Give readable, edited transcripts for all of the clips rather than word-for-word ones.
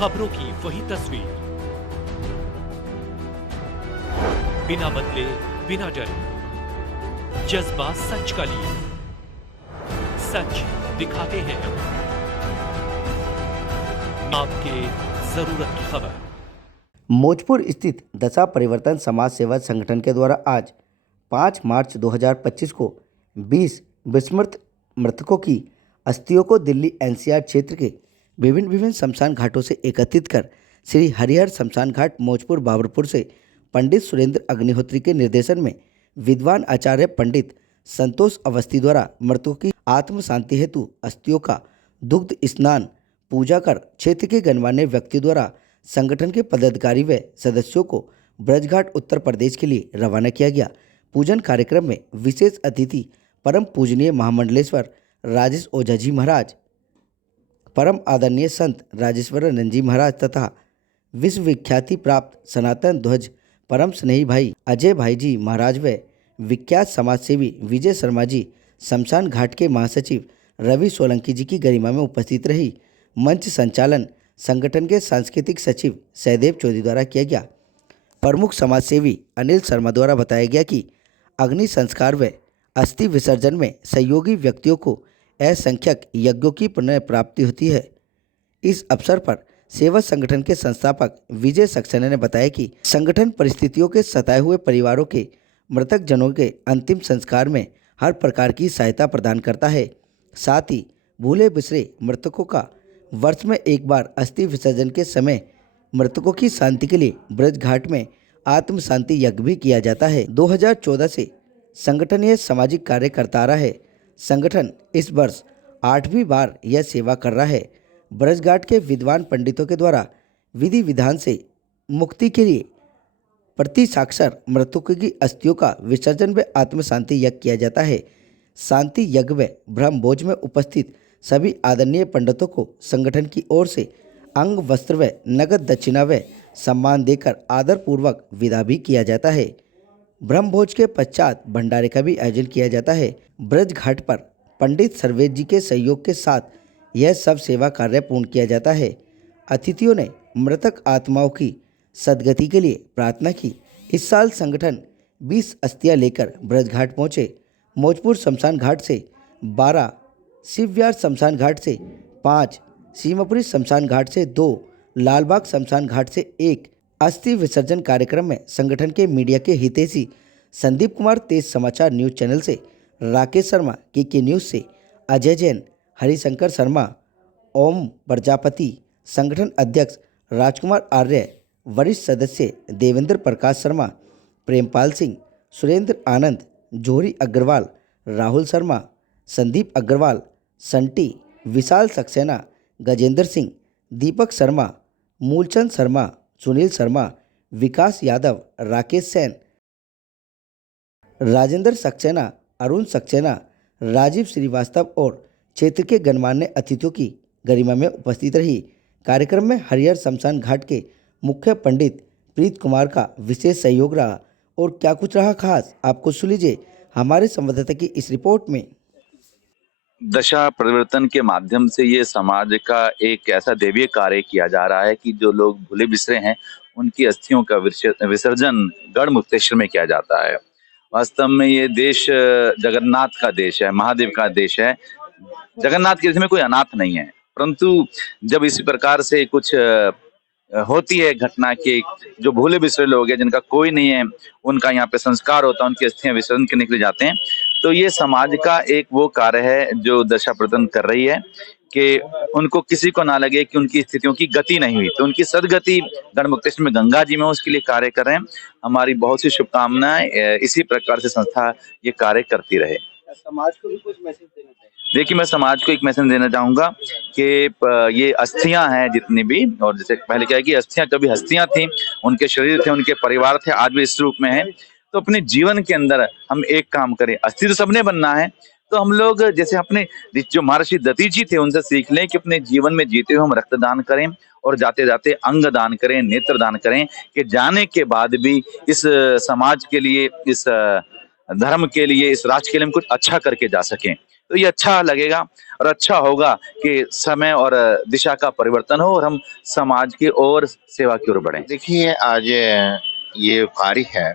खबरों की वही तस्वीर, बिना बदले बिना डरे, जज्बा सच का लिए, सच दिखाते हैं आपके जरूरत की खबर। मौजपुर स्थित दशा परिवर्तन समाज सेवा संगठन के द्वारा आज 5 मार्च 2025 को 20 विस्मृत मृतकों की अस्थियों को दिल्ली एनसीआर क्षेत्र के विभिन्न शमशान घाटों से एकत्रित कर श्री हरिहर शमशान घाट मौजपुर बाबरपुर से पंडित सुरेंद्र अग्निहोत्री के निर्देशन में विद्वान आचार्य पंडित संतोष अवस्थी द्वारा मृतकों की आत्म शांति हेतु अस्थियों का दुग्ध स्नान पूजा कर क्षेत्र के गणमान्य व्यक्ति द्वारा संगठन के पदाधिकारी व सदस्यों को ब्रजघाट उत्तर प्रदेश के लिए रवाना किया गया। पूजन कार्यक्रम में विशेष अतिथि परम पूजनीय महामंडलेश्वर राजेश ओझा जी महाराज, परम आदरणीय संत राजेश्वरानंद जी महाराज तथा विश्वविख्याति प्राप्त सनातन ध्वज परम स्नेही भाई अजय भाई जी महाराज व विख्यात समाजसेवी विजय शर्मा जी, शमशान घाट के महासचिव रवि सोलंकी जी की गरिमा में उपस्थित रही। मंच संचालन संगठन के सांस्कृतिक सचिव सहदेव चौधरी द्वारा किया गया। प्रमुख समाजसेवी अनिल शर्मा द्वारा बताया गया कि अग्नि संस्कार व अस्थि विसर्जन में सहयोगी व्यक्तियों को असंख्यक यज्ञों की पुण्य प्राप्ति होती है। इस अवसर पर सेवा संगठन के संस्थापक विजय सक्सेना ने बताया कि संगठन परिस्थितियों के सताए हुए परिवारों के मृतक जनों के अंतिम संस्कार में हर प्रकार की सहायता प्रदान करता है। साथ ही भूले बिसरे मृतकों का वर्ष में एक बार अस्थि विसर्जन के समय मृतकों की शांति के लिए ब्रज घाट में आत्म शांति यज्ञ भी किया जाता है। 2014 से संगठन यह सामाजिक कार्य करता रहा है। संगठन इस वर्ष 8वीं बार यह सेवा कर रहा है। ब्रज घाट के विद्वान पंडितों के द्वारा विधि विधान से मुक्ति के लिए प्रति साक्षर मृतकों की अस्थियों का विसर्जन व आत्म शांति यज्ञ किया जाता है। शांति यज्ञ व ब्रह्म भोज में उपस्थित सभी आदरणीय पंडितों को संगठन की ओर से अंग वस्त्र व नगद दक्षिणा व सम्मान देकर आदर पूर्वक विदा भी किया जाता है। ब्रह्म भोज के पश्चात भंडारे का भी आयोजन किया जाता है। ब्रज घाट पर पंडित सर्वेश जी के सहयोग के साथ यह सब सेवा कार्य पूर्ण किया जाता है। अतिथियों ने मृतक आत्माओं की सदगति के लिए प्रार्थना की। इस साल संगठन 20 अस्थियां लेकर ब्रज घाट पहुँचे। मौजपुर शमशान घाट से 12, शिवविहार शमशान घाट से 5, सीमापुरी शमशान घाट से 2, लालबाग शमशान घाट से 1। अस्थि विसर्जन कार्यक्रम में संगठन के मीडिया के हितैषी संदीप कुमार तेज समाचार न्यूज चैनल से, राकेश शर्मा के न्यूज से, अजय जैन, हरिशंकर शर्मा, ओम प्रजापति, संगठन अध्यक्ष राजकुमार आर्य, वरिष्ठ सदस्य देवेंद्र प्रकाश शर्मा, प्रेमपाल सिंह, सुरेंद्र आनंद, जोहरी अग्रवाल, राहुल शर्मा, संदीप अग्रवाल, संटी, विशाल सक्सेना, गजेंद्र सिंह, दीपक शर्मा, मूलचंद शर्मा, सुनील शर्मा, विकास यादव, राकेश सेन, राजेंद्र सक्सेना, अरुण सक्सेना, राजीव श्रीवास्तव और क्षेत्र के गणमान्य अतिथियों की गरिमा में उपस्थित रही। कार्यक्रम में हरिहर शमशान घाट के मुख्य पंडित प्रीत कुमार का विशेष सहयोग रहा। और क्या कुछ रहा खास, आपको सुन लीजिए हमारे संवाददाता की इस रिपोर्ट में। दशा परिवर्तन के माध्यम से ये समाज का एक ऐसा दैवीय कार्य किया जा रहा है कि जो लोग भूले बिसरे हैं उनकी अस्थियों का विसर्जन गढ़मुक्तेश्वर में किया जाता है। वास्तव में ये देश जगन्नाथ का देश है, महादेव का देश है। जगन्नाथ के देश में कोई अनाथ नहीं है, परंतु जब इसी प्रकार से कुछ होती है घटना कि जो भूले बिसरे लोग हैं जिनका कोई नहीं है, उनका यहाँ पे संस्कार होता है, उनकी अस्थियां विसर्जन करने के लिए जाते हैं। तो ये समाज का एक वो कार्य है जो दशा प्रदान कर रही है कि उनको किसी को ना लगे कि उनकी स्थितियों की गति नहीं हुई, तो उनकी सदगति गढ़मुक्तेश्वर में गंगा जी में उसके लिए कार्य कर रहे हैं। हमारी बहुत सी शुभकामनाएं, इसी प्रकार से संस्था ये कार्य करती रहे। समाज को भी कुछ मैसेज देना चाहिए। देखिए, मैं समाज को एक मैसेज देना चाहूंगा कि ये अस्थियां हैं जितनी भी, और जैसे पहले क्या है कि अस्थियां कभी हस्तियां थी, उनके शरीर थे, उनके परिवार थे, आज भी इस रूप में है। तो अपने जीवन के अंदर हम एक काम करें, अस्थि तो सबने बनना है, तो हम लोग जैसे अपने जो महर्षि दतीजी थे उनसे सीख लें कि अपने जीवन में जीते हुए हम रक्तदान करें और जाते जाते अंग दान करें, नेत्र दान करें, कि जाने के बाद भी इस समाज के लिए, इस धर्म के लिए, इस राष्ट्र के लिए हम कुछ अच्छा करके जा सकें। तो ये अच्छा लगेगा और अच्छा होगा कि समय और दिशा का परिवर्तन हो और हम समाज की ओर सेवा की ओर बढ़ें। देखिए, आज ये कार्य है,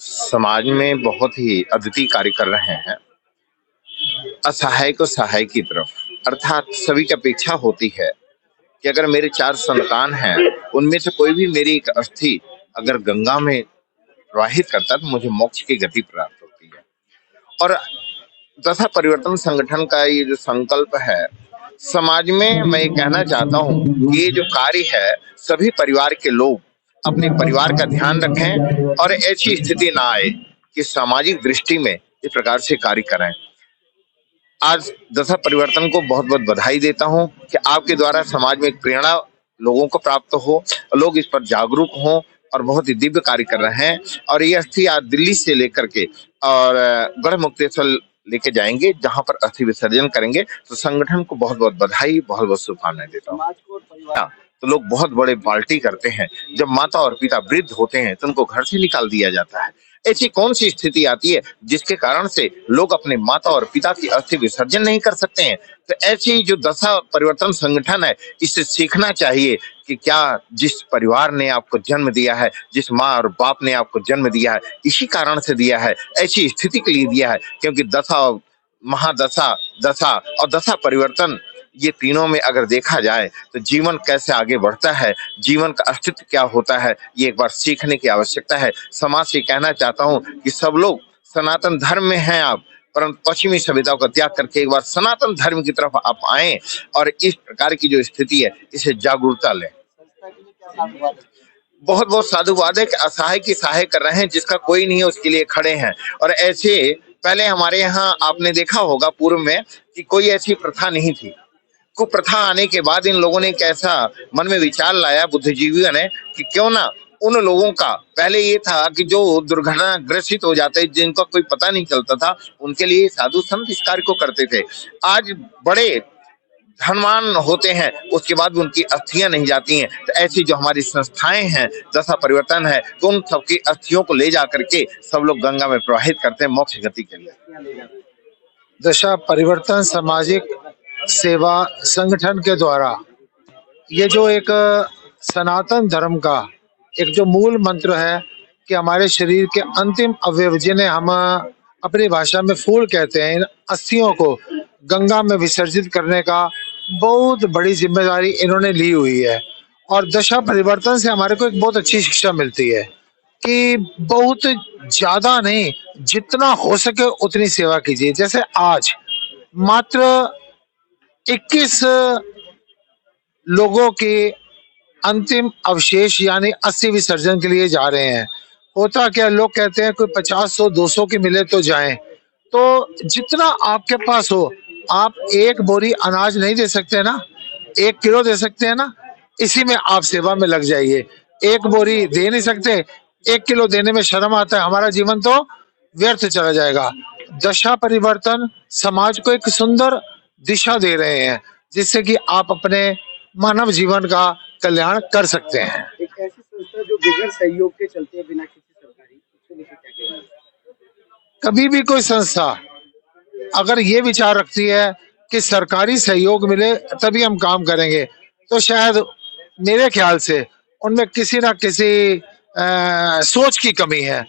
समाज में बहुत ही अद्वितीय कार्य कर रहे हैं। असहाय को सहाय की तरफ, अर्थात सभी की अपेक्षा होती है कि अगर मेरे 4 संतान हैं, उनमें से कोई भी मेरी एक अस्थि अगर गंगा में प्रवाहित करता है तो मुझे मोक्ष की गति प्राप्त होती है। और दशा परिवर्तन संगठन का ये जो संकल्प है, समाज में मैं ये कहना चाहता हूँ कि ये जो कार्य है, सभी परिवार के लोग अपने परिवार का ध्यान रखें और ऐसी स्थिति ना आए कि सामाजिक दृष्टि में इस प्रकार से कार्य करें। आज दशा परिवर्तन को बहुत बहुत बधाई देता हूं कि आपके द्वारा समाज में एक प्रेरणा लोगों को प्राप्त हो, लोग इस पर जागरूक हों और बहुत ही दिव्य कार्य कर रहे हैं। और ये अस्थि आज दिल्ली से लेकर के और गढ़मुक्तेश्वर लेके जाएंगे, जहां पर अस्थि विसर्जन करेंगे। तो संगठन को बहुत बहुत बधाई, बहुत बहुत शुभकामनाएं देता हूँ। तो लोग बहुत बड़े पार्टी करते हैं, जब माता और पिता वृद्ध होते हैं तो उनको घर से निकाल दिया जाता है। ऐसी कौन सी स्थिति आती है जिसके कारण से लोग अपने माता और पिता की अस्थि विसर्जन नहीं कर सकते हैं? तो ऐसी जो दशा परिवर्तन संगठन है, इससे सीखना चाहिए कि क्या जिस परिवार ने आपको जन्म दिया है, जिस माँ और बाप ने आपको जन्म दिया है, इसी कारण से दिया है, ऐसी स्थिति के लिए दिया है। क्योंकि दशा, महादशा, दशा और दशा परिवर्तन, ये तीनों में अगर देखा जाए तो जीवन कैसे आगे बढ़ता है, जीवन का अस्तित्व क्या होता है, ये एक बार सीखने की आवश्यकता है। समाज से कहना चाहता हूँ कि सब लोग सनातन धर्म में हैं आप, परंतु पश्चिमी सभ्यताओं का त्याग करके एक बार सनातन धर्म की तरफ आप आएं और इस प्रकार की जो स्थिति है इसे जागरूकता लें। बहुत बहुत साधुवाद है कि असहाय की सहाय कर रहे हैं, जिसका कोई नहीं है उसके लिए खड़े हैं। और ऐसे पहले हमारे यहाँ आपने देखा होगा पूर्व में कि कोई ऐसी प्रथा नहीं थी। कुप्रथा आने के बाद इन लोगों ने एक ऐसा मन में विचार लाया बुद्धिजीवियों ने कि क्यों ना उन लोगों का, पहले ये था कि जो दुर्घटना ग्रसित हो जाते, जिनका कोई पता नहीं चलता था, उनके लिए साधु संत इस कार्य को करते थे। आज बड़े धनवान होते हैं, उसके बाद भी उनकी अस्थियां नहीं जाती हैं। तो ऐसी जो हमारी संस्थाएं हैं, दशा परिवर्तन है, तो उन सबकी अस्थियों को ले जा करके सब लोग गंगा में प्रवाहित करते हैं मोक्ष गति के लिए। दशा परिवर्तन सामाजिक सेवा संगठन के द्वारा ये जो एक सनातन धर्म का एक जो मूल मंत्र है कि हमारे शरीर के अंतिम अवयव, जिन्हें हम अपनी भाषा में फूल कहते हैं, इन अस्थियों को गंगा में विसर्जित करने का बहुत बड़ी जिम्मेदारी इन्होंने ली हुई है। और दशा परिवर्तन से हमारे को एक बहुत अच्छी शिक्षा मिलती है कि बहुत ज्यादा नहीं, जितना हो सके उतनी सेवा कीजिए। जैसे आज मात्र 21 लोगों के अंतिम अवशेष यानी अस्थि विसर्जन के लिए जा रहे हैं। होता क्या, लोग कहते हैं कोई 50, 100, 200 के मिले तो जाएं। तो जितना आपके पास हो, आप 1 बोरी अनाज नहीं दे सकते ना, 1 किलो दे सकते हैं ना, इसी में आप सेवा में लग जाइए। 1 बोरी दे नहीं सकते, 1 किलो देने में शर्म आता है, हमारा जीवन तो व्यर्थ चला जाएगा। दशा परिवर्तन समाज को एक सुंदर दिशा दे रहे हैं, जिससे कि आप अपने मानव जीवन का कल्याण कर सकते हैं। एक ऐसी संस्था जो बगैर सहयोग के चलती है, बिना किसी सरकारी, उसको लेकर क्या कहना है? कभी भी कोई संस्था अगर ये विचार रखती है कि सरकारी सहयोग मिले तभी हम काम करेंगे, तो शायद मेरे ख्याल से उनमें किसी ना किसी सोच की कमी है।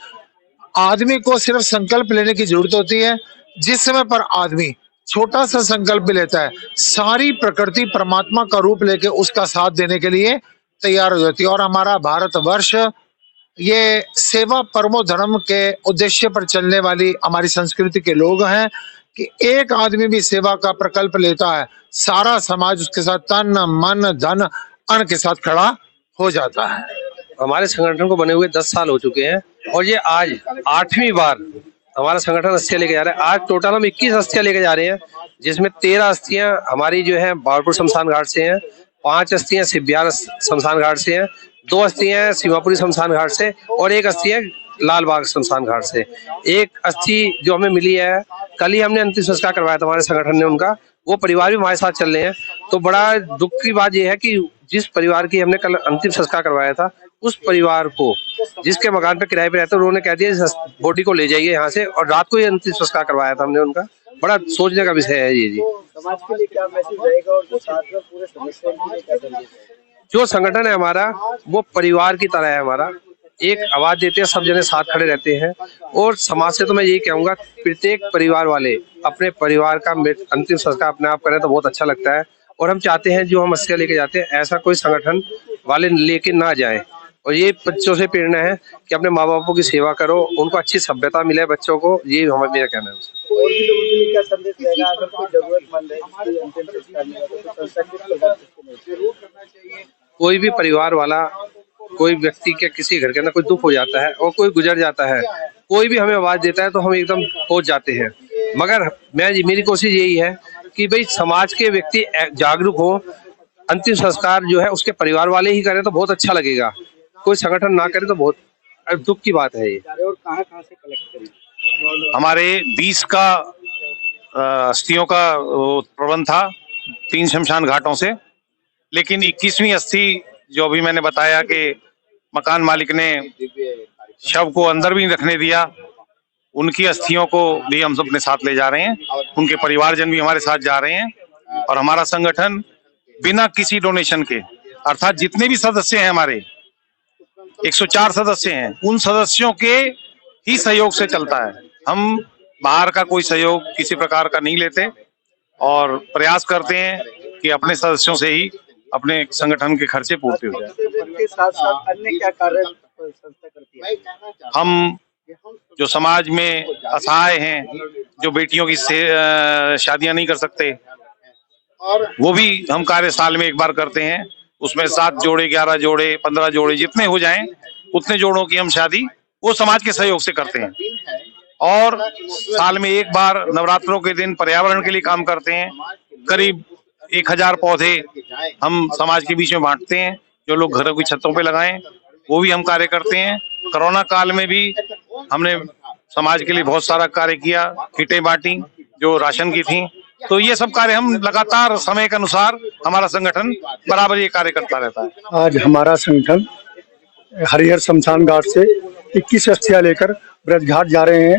आदमी को सिर्फ संकल्प लेने की जरूरत होती है। जिस समय पर आदमी छोटा सा संकल्प भी लेता है, सारी प्रकृति परमात्मा का रूप लेके उसका साथ देने के लिए तैयार हो जाती है। और हमारा भारतवर्ष ये सेवा परमो धर्म के उद्देश्य पर चलने वाली हमारी संस्कृति के लोग हैं कि एक आदमी भी सेवा का प्रकल्प लेता है, सारा समाज उसके साथ तन मन धन अन्न के साथ खड़ा हो जाता है। हमारे संगठन को बने हुए 10 साल हो चुके हैं और ये आज 8वीं बार हमारा संगठन अस्थियां लेके जा रहा है। आज टोटल हम 21 अस्थियां लेके जा रहे हैं, जिसमें 13 अस्थियां हमारी जो है बावरपुर शमशान घाट से हैं, 5 अस्थियां सिब्बियार शमशान घाट से हैं, 2 अस्थियां सीमापुरी शमशान घाट से और 1 अस्थि है लाल बाग शमशान घाट से। 1 अस्थि जो हमें मिली है, कल ही हमने अंतिम संस्कार करवाया था हमारे संगठन ने उनका, वो परिवार भी हमारे साथ चल रहे हैं। तो बड़ा दुख की बात यह है कि जिस परिवार की हमने कल अंतिम संस्कार करवाया था, उस परिवार को जिसके मकान पे किराए पे रहते, उन्होंने कह दिया बॉडी को ले जाइए यहाँ से, और रात को ही अंतिम संस्कार करवाया था हमने उनका। बड़ा सोचने का विषय है ये जी। समाज के लिए क्या मैसेज रहेगा और जो साथ में पूरे सदस्यों के लिए क्या संदेश है? जो संगठन है हमारा वो परिवार की तरह है हमारा, एक आवाज देते हैं, सब जने साथ खड़े रहते हैं। और समाज से तो मैं यही कहूंगा प्रत्येक परिवार वाले अपने परिवार का अंतिम संस्कार अपने आप करें तो बहुत अच्छा लगता है। और हम चाहते हैं जो हम अस्थियां लेके जाते हैं ऐसा कोई संगठन वाले लेके ना जाए। और ये बच्चों से प्रेरणा है कि अपने माँ बापों की सेवा करो, उनको अच्छी सभ्यता मिले बच्चों को, ये हमारा मेरा कहना है। और भी लोगों के लिए क्या संदेश रहेगा अगर कोई जरूरतमंद है जिसकी अंतिम संस्कार नहीं होता तो संस्था किस प्रकार से जरूर करना चाहिए? कोई भी परिवार वाला, कोई व्यक्ति के किसी घर के अंदर कोई दुख हो जाता है और कोई गुजर जाता है, कोई भी हमें आवाज देता है तो हम एकदम पहुंच जाते हैं। मगर मेरी कोशिश यही है कि भाई समाज के व्यक्ति जागरूक हो, अंतिम संस्कार जो है उसके परिवार वाले ही करें तो बहुत अच्छा लगेगा, कोई संगठन ना करे तो बहुत दुख की बात है ये। और कहाँ से कलेक्ट करें? हमारे 20 का अस्थियों का प्रबंध था 3 शमशान घाटों से, लेकिन 21वीं अस्थि जो अभी मैंने बताया कि मकान मालिक ने शव को अंदर भी नहीं रखने दिया, उनकी अस्थियों को भी हम सब अपने साथ ले जा रहे हैं, उनके परिवारजन भी हमारे साथ जा रहे हैं। और हमारा संगठन बिना किसी डोनेशन के, अर्थात जितने भी सदस्य हैं हमारे 104 सदस्य हैं, उन सदस्यों के ही सहयोग से चलता है। हम बाहर का कोई सहयोग किसी प्रकार का नहीं लेते और प्रयास करते हैं कि अपने सदस्यों से ही अपने संगठन के खर्चे पूर्ति हो जाए। के साथ साथ अन्य क्या कार्य संस्था करती है? हम जो समाज में असहाय हैं, जो बेटियों की शादियां नहीं कर सकते, वो भी हम कार्य साल में एक बार करते हैं। उसमें 7 जोड़े, 11 जोड़े, 15 जोड़े जितने हो जाएं उतने जोड़ों की हम शादी वो समाज के सहयोग से करते हैं। और साल में एक बार नवरात्रों के दिन पर्यावरण के लिए काम करते हैं। करीब 1000 पौधे हम समाज के बीच में बांटते हैं, जो लोग घरों की छतों पे लगाएं, वो भी हम कार्य करते हैं। कोरोना काल में भी हमने समाज के लिए बहुत सारा कार्य किया, किटें बांटी जो राशन की थी। तो ये सब कार्य हम लगातार समय के अनुसार हमारा संगठन बराबर ये कार्य करता रहता है। आज हमारा संगठन हरिहर शमशान घाट से 21 अस्थियां लेकर ब्रजघाट जा रहे हैं।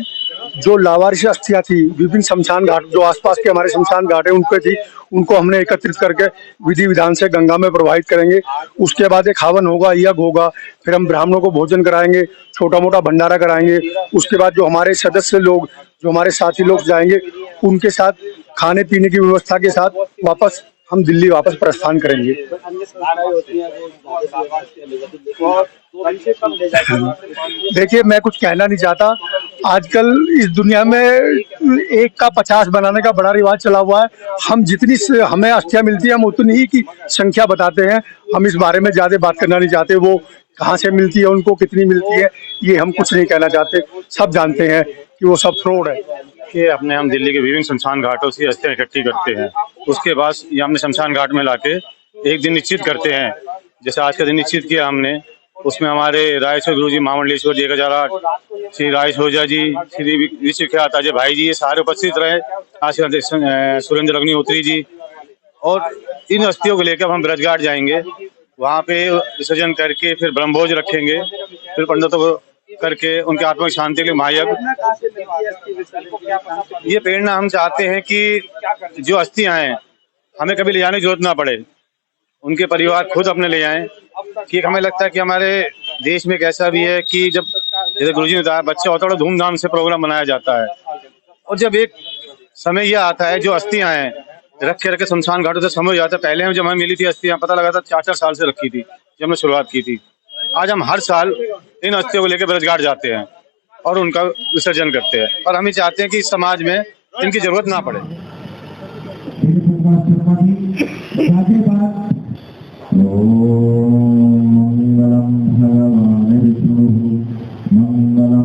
जो लावारिस अस्थियां थी विभिन्न शमशान घाट जो आसपास के हमारे शमशान घाट है उन पे थी, उनको हमने एकत्रित करके विधि विधान से गंगा में प्रवाहित करेंगे। उसके बाद एक हवन होगा, यज्ञ होगा, फिर हम ब्राह्मणों को भोजन कराएंगे, छोटा मोटा भंडारा कराएंगे। उसके बाद जो हमारे सदस्य लोग, जो हमारे साथी लोग जाएंगे, उनके साथ खाने पीने की व्यवस्था के साथ वापस हम दिल्ली वापस प्रस्थान करेंगे। अन्य संस्थाएं होती हैं वो देखिए, मैं कुछ कहना नहीं चाहता। आजकल इस दुनिया में 1 का 50 बनाने का बड़ा रिवाज चला हुआ है। हम जितनी हमें अस्थियां मिलती है हम उतनी ही की संख्या बताते हैं। हम इस बारे में ज्यादा बात करना नहीं चाहते, वो कहाँ से मिलती है, उनको कितनी मिलती है, ये हम कुछ नहीं कहना चाहते। सब जानते हैं कि वो सब फ्रॉड है। कि हम दिल्ली के विभिन्न शमशान घाटों से अस्थियां इकट्ठी करते हैं, उसके बाद ये हमने शमशान घाट में लाके एक दिन निश्चित करते हैं। जैसे आज का दिन निश्चित किया हमने, उसमें हमारे रायेश्वर गुरु जी, महामंडलेश्वर जी 1008, श्री रायेश ओझा जी, श्री विश्वख्यात अजय भाई जी, ये सारे उपस्थित रहे। आशीर्वाद सुरेंद्र अग्निहोत्री जी। और इन अस्थियों को लेकर हम ब्रजघाट जाएंगे, वहाँ पे विसर्जन करके फिर ब्रह्मभोज रखेंगे, फिर पंडितों को करके उनकी आत्मा की शांति के लिए महायज्ञ। ये प्रेरणा हम चाहते हैं कि जो अस्थियां हैं हमें कभी ले जाने की जरूरत ना पड़े, उनके परिवार खुद अपने ले जाएं। कि हमें लगता है कि हमारे देश में एक ऐसा भी है कि जब जैसे गुरुजी ने बताया बच्चा होता है तो धूमधाम से प्रोग्राम मनाया जाता है, और जब एक समय यह आता है जो अस्थियां हैं रखे रखे शमशान घाटों से समय हो जाता है। पहले हम जब हमें मिली थी अस्थियां, पता लगा था 4-4 साल से रखी थी जब हमने शुरुआत की थी। आज हम हर साल इन अस्थियों को लेकर ब्रजघाट जाते हैं और उनका विसर्जन करते हैं, और हम ये चाहते हैं कि इस समाज में इनकी जरूरत ना पड़े। मंगलम